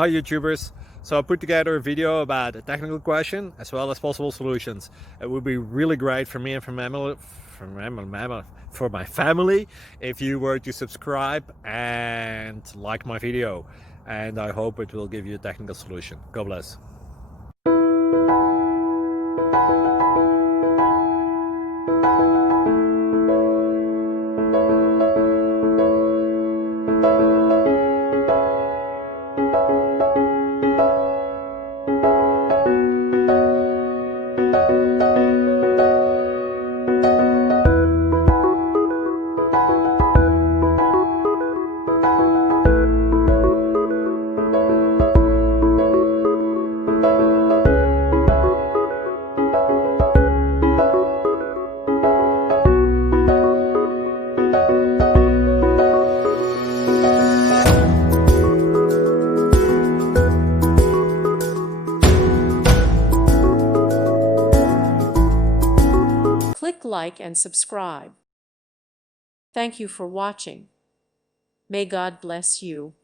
Hi YouTubers! So I put together a video about a technical question as well as possible solutions. It would be really great for me and for my family if you were to subscribe and like my video, and I hope it will give you a technical solution. God bless. Click like and subscribe. Thank you for watching. May God bless you.